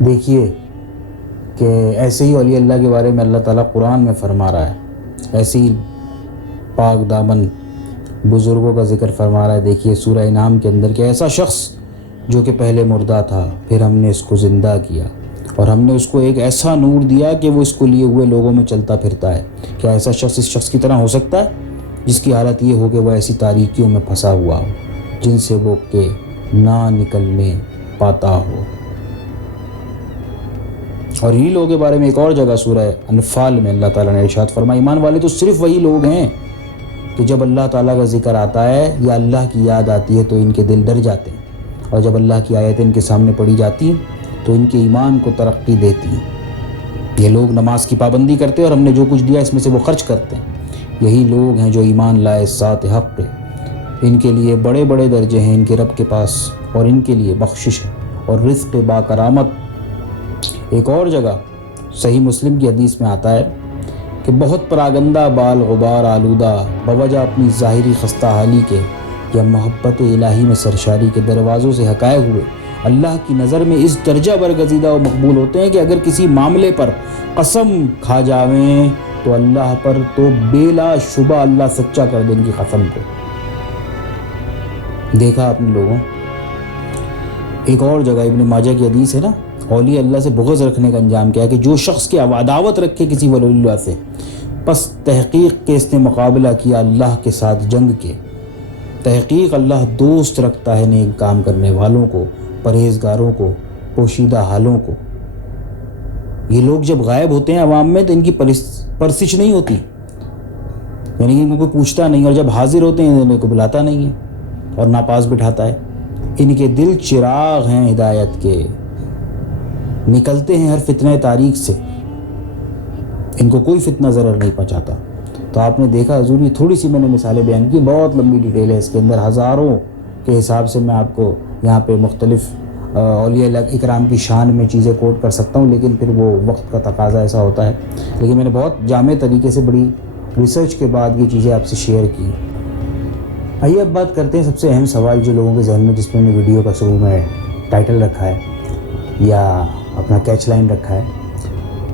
دیکھیے کہ ایسے ہی اولیاء اللہ کے بارے میں اللہ تعالیٰ قرآن میں فرما رہا ہے، ایسے ہی پاک دامن بزرگوں کا ذکر فرما رہا ہے۔ دیکھیے سورہ انعام کے اندر کہ ایسا شخص جو کہ پہلے مردہ تھا، پھر ہم نے اس کو زندہ کیا اور ہم نے اس کو ایک ایسا نور دیا کہ وہ اس کو لیے ہوئے لوگوں میں چلتا پھرتا ہے۔ کیا ایسا شخص اس شخص کی طرح ہو سکتا ہے جس کی حالت یہ ہو کہ وہ ایسی تاریکیوں میں پھنسا ہوا ہو جن سے وہ کہ نہ نکلنے پاتا ہو؟ اور انہی لوگوں کے بارے میں ایک اور جگہ سورہ انفال میں اللہ تعالیٰ نے ارشاد فرمایا، ایمان والے تو صرف وہی لوگ ہیں کہ جب اللہ تعالیٰ کا ذکر آتا ہے یا اللہ کی یاد آتی ہے تو ان کے دل ڈر جاتے ہیں، اور جب اللہ کی آیتیں ان کے سامنے پڑھی جاتی ہیں تو ان کے ایمان کو ترقی دیتی ہیں۔ یہ لوگ نماز کی پابندی کرتے ہیں اور ہم نے جو کچھ دیا اس میں سے وہ خرچ کرتے ہیں۔ یہی لوگ ہیں جو ایمان لائے ساتھ حق پہ، ان کے لیے بڑے بڑے درجے ہیں ان کے رب کے پاس، اور ان کے لیے بخشش ہے اور رزق با کرامت۔ ایک اور جگہ صحیح مسلم کی حدیث میں آتا ہے کہ بہت پراگندہ بال غبار آلودہ بوجہ اپنی ظاہری خستہ حالی کے یا محبت الہی میں سرشاری کے دروازوں سے ہکائے ہوئے اللہ کی نظر میں اس درجہ برگزیدہ و مقبول ہوتے ہیں کہ اگر کسی معاملے پر قسم کھا جاویں تو اللہ پر تو بلا شبہ اللہ سچا کر دیں ان کی قسم کو۔ دیکھا اپنے لوگوں، ایک اور جگہ ابن ماجہ کی حدیث ہے نا، اولیاء اللہ سے بغض رکھنے کا انجام کیا ہے کہ جو شخص کی عداوت رکھے کسی ولی اللہ سے، پس تحقیق کے اس نے مقابلہ کیا اللہ کے ساتھ جنگ کے۔ تحقیق اللہ دوست رکھتا ہے نیک کام کرنے والوں کو، پرہیزگاروں کو، پوشیدہ حالوں کو۔ یہ لوگ جب غائب ہوتے ہیں عوام میں تو ان کی پرسش نہیں ہوتی، یعنی کہ ان کو کوئی پوچھتا نہیں، اور جب حاضر ہوتے ہیں ان کو بلاتا نہیں ہے اور ناپاس بٹھاتا ہے۔ ان کے دل چراغ ہیں ہدایت کے، نکلتے ہیں ہر فتنہ تاریک سے، ان کو کوئی فتنہ ضرر نہیں پہنچاتا۔ تو آپ نے دیکھا حضور، یہ تھوڑی سی میں نے مثالیں بیان کی، بہت لمبی ڈیٹیل ہے اس کے اندر، ہزاروں کے حساب سے میں آپ کو یہاں پہ مختلف اولیاء اللہ اکرام کی شان میں چیزیں کوٹ کر سکتا ہوں، لیکن پھر وہ وقت کا تقاضا ایسا ہوتا ہے۔ لیکن میں نے بہت جامع طریقے سے بڑی ریسرچ کے بعد یہ چیزیں آپ سے شیئر کی۔ آئیے اب بات کرتے ہیں سب سے اہم سوال جو لوگوں کے ذہن میں، جس میں نے ویڈیو کا شروع میں ٹائٹل رکھا ہے یا اپنا کیچ لائن رکھا ہے،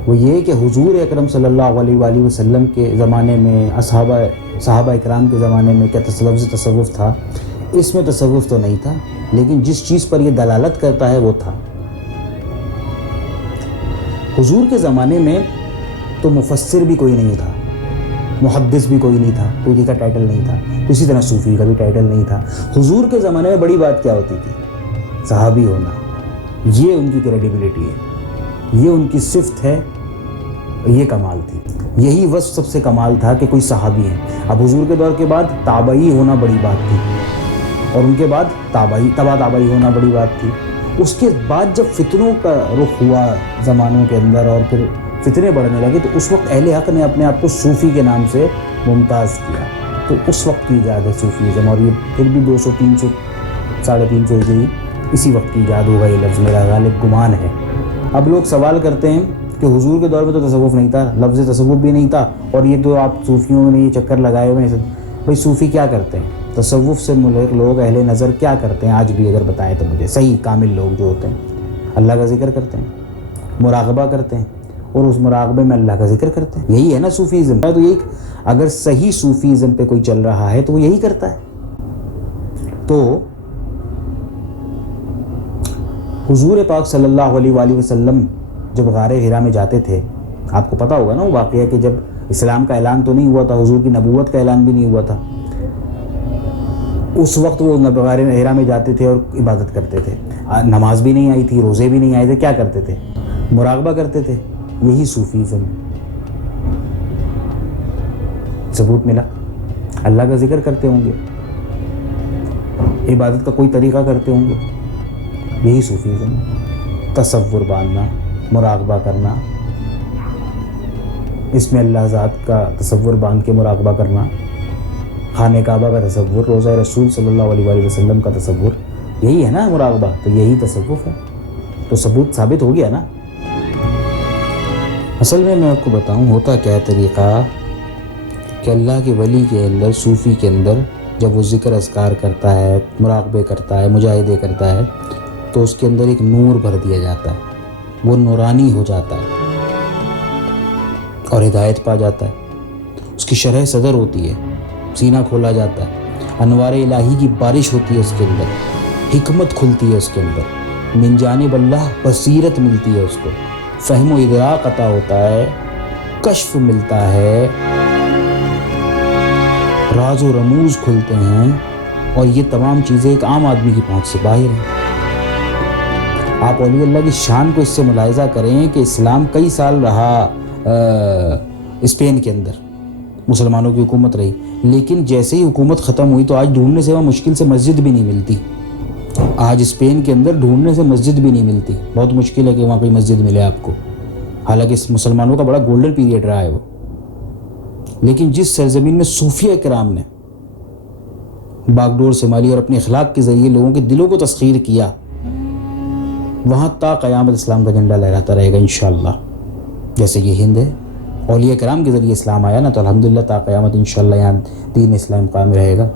وہ یہ کہ حضور اکرم صلی اللہ علیہ وآلہ وسلم کے زمانے میں، صحابہ اکرام کے زمانے میں کیا تصوف تھا؟ اس میں تصوف تو نہیں تھا، لیکن جس چیز پر یہ دلالت کرتا ہے وہ تھا۔ حضور کے زمانے میں تو مفسر بھی کوئی نہیں تھا، محدث بھی کوئی نہیں تھا، کوئی کا ٹائٹل نہیں تھا، اسی طرح صوفی کا بھی ٹائٹل نہیں تھا۔ حضور کے زمانے میں بڑی بات کیا ہوتی تھی؟ صحابی ہونا۔ یہ ان کی کریڈیبلٹی ہے، یہ ان کی صفت ہے، یہ کمال تھی، یہی وصف سب سے کمال تھا کہ کوئی صحابی ہے۔ اب حضور کے دور کے بعد تابعی ہونا بڑی بات تھی، اور ان کے بعد تابعی ہونا بڑی بات تھی۔ اس کے بعد جب فتنوں کا رخ ہوا زمانوں کے اندر اور پھر فتنے بڑھنے لگے، تو اس وقت اہل حق نے اپنے آپ کو صوفی کے نام سے ممتاز کیا۔ تو اس وقت کی ایجاد ہے صوفیزم، اور یہ پھر بھی 200 300 350 ہجری اسی وقت کی ایجاد ہوگا، یہ لفظ میرا غالب گمان ہے۔ اب لوگ سوال کرتے ہیں کہ حضور کے دور میں تو تصوف نہیں تھا، لفظ تصوف بھی نہیں تھا، اور یہ تو آپ صوفیوں نے یہ چکر لگائے ہوئے ہیں۔ بھائی صوفی کیا کرتے ہیں؟ تصوف سے ملک لوگ اہل نظر کیا کرتے ہیں آج بھی؟ اگر بتائیں تو مجھے، صحیح کامل لوگ جو ہوتے ہیں اللہ کا ذکر کرتے ہیں، مراقبہ کرتے ہیں، اور اس مراقبے میں اللہ کا ذکر کرتے ہیں۔ یہی ہے نا صوفیزم۔ تو یہ اگر صحیح صوفیزم پہ کوئی چل رہا ہے تو وہ یہی کرتا ہے۔ تو حضور پاک صلی اللہ علیہ وآلہ وسلم جب غار حرا میں جاتے تھے، آپ کو پتہ ہوگا نا وہ واقعہ کہ جب اسلام کا اعلان تو نہیں ہوا تھا، حضور کی نبوت کا اعلان بھی نہیں ہوا تھا، اس وقت وہ غار حرا میں جاتے تھے اور عبادت کرتے تھے۔ نماز بھی نہیں آئی تھی، روزے بھی نہیں آئے تھے، کیا کرتے تھے؟ مراقبہ کرتے تھے۔ یہی صوفیزم، ثبوت ملا، اللہ کا ذکر کرتے ہوں گے، عبادت کا کوئی طریقہ کرتے ہوں گے، یہی صوفیزم۔ تصور باندھنا، مراقبہ کرنا، اس میں اللہ ذات کا تصور باندھ کے مراقبہ کرنا، خانہ کعبہ کا تصور، روضہ رسول صلی اللہ علیہ وآلہ وسلم کا تصور، یہی ہے نا مراقبہ، تو یہی تصوف ہے۔ تو ثبوت ثابت ہو گیا نا۔ اصل میں آپ کو بتاؤں ہوتا کیا ہے طریقہ، کہ اللہ کے ولی کے اندر، صوفی کے اندر جب وہ ذکر اذکار کرتا ہے، مراقبے کرتا ہے، مجاہدے کرتا ہے، تو اس کے اندر ایک نور بھر دیا جاتا ہے۔ وہ نورانی ہو جاتا ہے اور ہدایت پا جاتا ہے، اس کی شرح صدر ہوتی ہے، سینہ کھولا جاتا ہے، انوار الہی کی بارش ہوتی ہے اس کے اندر، حکمت کھلتی ہے اس کے اندر، من جانب اللہ بصیرت ملتی ہے اس کو، فہم و ادراک عطا ہوتا ہے، کشف ملتا ہے، راز و رموز کھلتے ہیں، اور یہ تمام چیزیں ایک عام آدمی کی پہنچ سے باہر ہیں۔ آپ اولیاء اللہ کی شان کو اس سے ملاحظہ کریں کہ اسلام کئی سال رہا اسپین کے اندر، مسلمانوں کی حکومت رہی، لیکن جیسے ہی حکومت ختم ہوئی تو آج ڈھونڈنے سے وہاں مشکل سے مسجد بھی نہیں ملتی۔ آج اسپین کے اندر ڈھونڈنے سے مسجد بھی نہیں ملتی، بہت مشکل ہے کہ وہاں کوئی مسجد ملے آپ کو، حالانکہ مسلمانوں کا بڑا گولڈن پیریڈ رہا ہے وہ۔ لیکن جس سرزمین میں صوفیہ کرام نے باغ ڈور سنبھالی اور اپنے اخلاق کے ذریعے لوگوں کے دلوں کو تسخیر کیا، وہاں تا قیامت اسلام کا جھنڈا لہراتا رہے گا انشاءاللہ۔ جیسے یہ ہند ہے، اولیاء کرام کے ذریعے اسلام آیا نا، تو الحمدللہ تا قیامت انشاءاللہ یہاں دین اسلام قائم رہے گا۔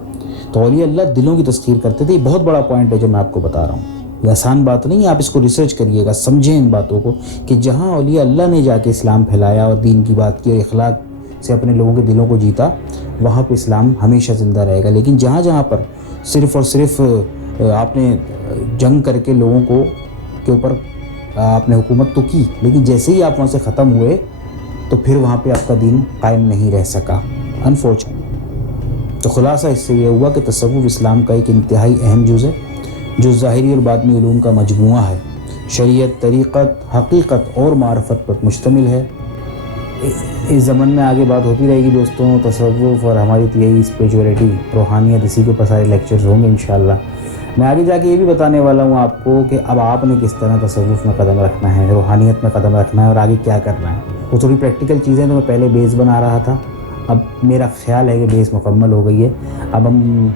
تو اولیاء اللہ دلوں کی تسخیر کرتے تھے۔ یہ بہت بڑا پوائنٹ ہے جو میں آپ کو بتا رہا ہوں، یہ آسان بات نہیں ہے، آپ اس کو ریسرچ کریے گا، سمجھیں ان باتوں کو کہ جہاں اولیاء اللہ نے جا کے اسلام پھیلایا اور دین کی بات کی اور اخلاق سے اپنے لوگوں کے دلوں کو جیتا، وہاں پہ اسلام ہمیشہ زندہ رہے گا۔ لیکن جہاں جہاں پر صرف اور صرف آپ نے جنگ کر کے لوگوں کو کے اوپر آپ نے حکومت تو کی، لیکن جیسے ہی آپ وہاں سے ختم ہوئے تو پھر وہاں پہ آپ کا دین قائم نہیں رہ سکا، انفارچونیٹ۔ تو خلاصہ اس سے یہ ہوا کہ تصوف اسلام کا ایک انتہائی اہم جز ہے، جو ظاہری اور باطنی علوم کا مجموعہ ہے، شریعت، طریقت، حقیقت اور معرفت پر مشتمل ہے۔ اس زمن میں آگے بات ہوتی رہے گی دوستوں، تصوف اور ہماری یہی اسپریچولیٹی، روحانیت، اسی کے اوپر سارے لیکچرز ہوں گے انشاءاللہ۔ میں آگے جا کے یہ بھی بتانے والا ہوں آپ کو کہ اب آپ نے کس طرح تصوف میں قدم رکھنا ہے، روحانیت میں قدم رکھنا ہے اور آگے کیا کرنا ہے۔ وہ تھوڑی پریکٹیکل چیزیں تو میں پہلے بیس بنا رہا تھا، اب میرا خیال ہے کہ بیس مکمل ہو گئی ہے، اب ہم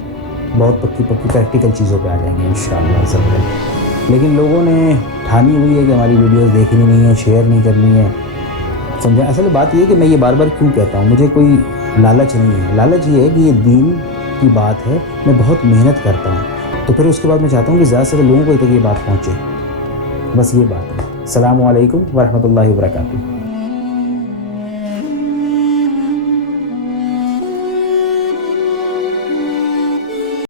بہت پکی پریکٹیکل چیزوں پہ آ جائیں گے انشاءاللہ ضرور۔ لیکن لوگوں نے ٹھانی ہوئی ہے کہ ہماری ویڈیوز دیکھنی نہیں ہے، شیئر نہیں کرنی ہے، سمجھا۔ اصل بات یہ ہے کہ میں یہ بار بار کیوں کہتا ہوں، مجھے کوئی لالچ نہیں ہے، لالچ یہ ہے کہ یہ دین کی بات ہے، میں بہت محنت کرتا ہوں، تو پھر اس کے بعد میں چاہتا ہوں کہ زیادہ سے زیادہ لوگوں کو تک یہ بات پہنچے، بس یہ بات ہے۔ السلام علیکم ورحمۃ اللہ وبرکاتہ۔